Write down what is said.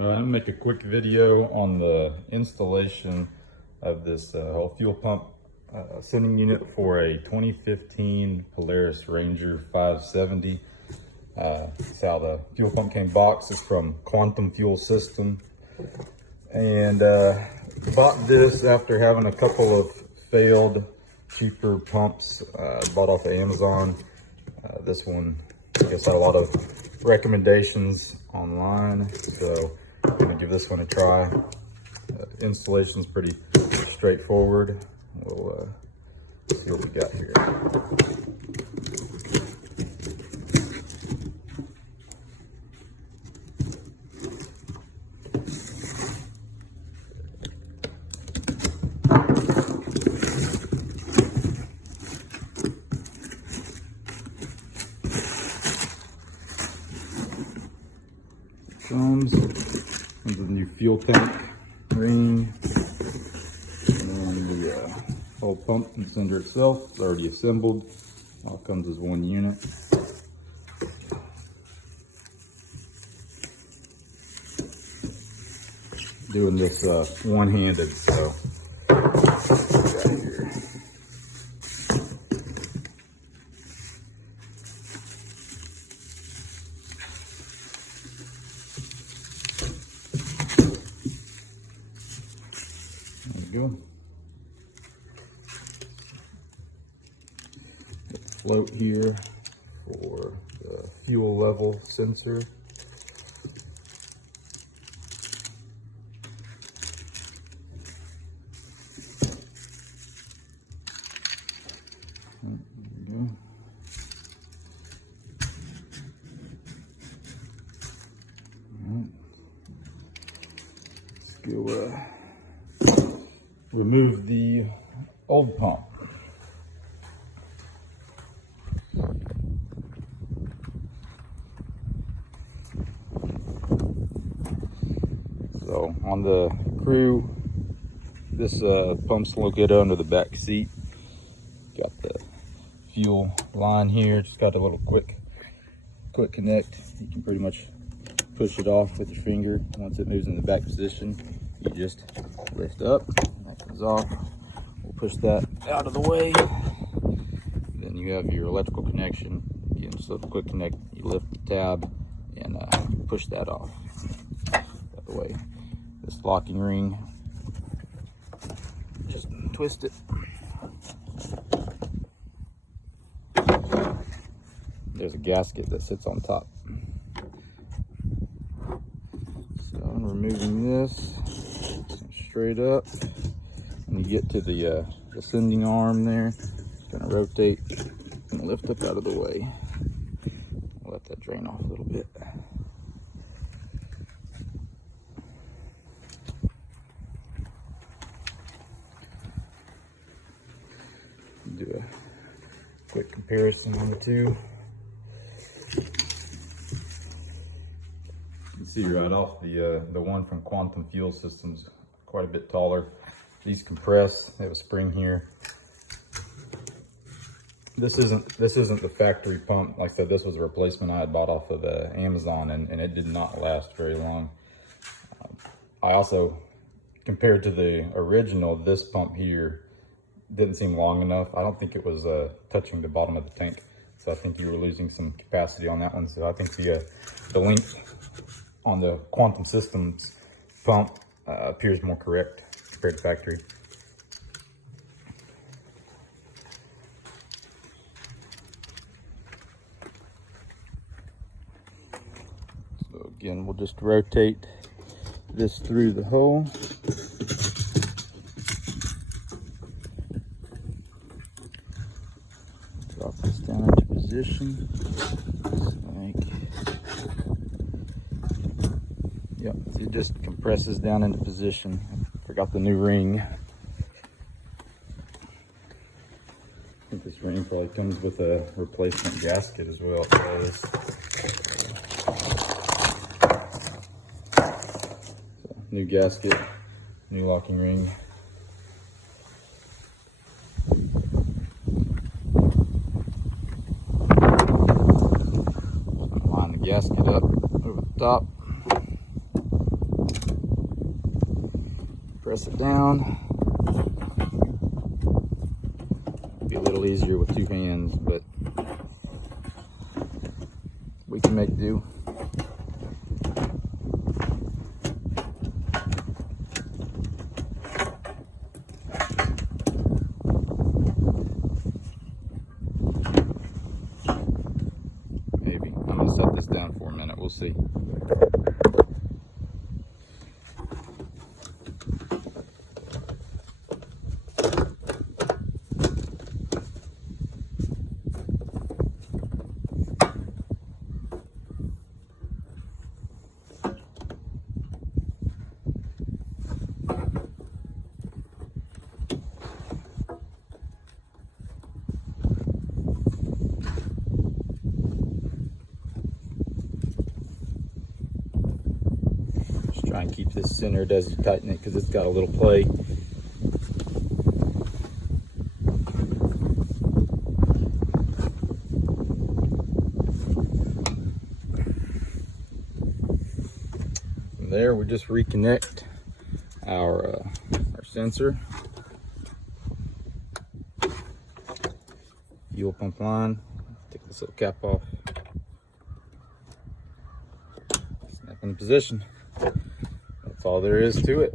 I'm gonna make a quick video on the installation of this whole fuel pump sending unit for a 2015 Polaris Ranger 570. That's how the fuel pump came boxed. It's from Quantum Fuel System, and bought this after having a couple of failed cheaper pumps bought off of Amazon. This one, I guess, had a lot of recommendations online, so I'm gonna give this one a try. Installation's pretty straightforward. We'll see what we got here. Comes with the new fuel tank ring, and then the whole pump and cylinder itself is already assembled. All comes as one unit. Doing this one-handed, so there we go. Float here for the fuel level sensor. There we go. Let's go remove the old pump. So on the crew, this pump's located under the back seat. Got the fuel line here. Just got a little quick connect. You can pretty much push it off with your finger. Once it moves in the back position, you just lift up. That comes off. We'll push that out of the way. Then you have your electrical connection. Again, just a quick connect. You lift the tab and push that off. Out of the way. This locking ring, just twist it. There's a gasket that sits on top. So I'm removing this straight up. When you get to the ascending arm there, it's gonna rotate and lift up out of the way. I'll let that drain off a little bit. Do a quick comparison on the two. You can see right off the one from Quantum Fuel Systems quite a bit taller. These compress. They have a spring here. This isn't the factory pump. Like I said, this was a replacement I had bought off of Amazon, and it did not last very long. I also, compared to the original, this pump here didn't seem long enough. I don't think it was touching the bottom of the tank, so I think you were losing some capacity on that one. So I think the length on the Quantum Systems pump appears more correct compared to factory. So again, we'll just rotate this through the hole. Drop this down into position. Yep, so it just compresses down into position. Forgot the new ring. I think this ring probably comes with a replacement gasket as well. So, new gasket, new locking ring. Line the gasket up over the top. press it down. Be a little easier with two hands, but we can make do. Maybe. I'm gonna set this down for a minute. We'll see. Try and keep this centered as you tighten it because it's got a little play. From there, we just reconnect our sensor, fuel pump line. Take this little cap off. Snap into position. That's all there is to it.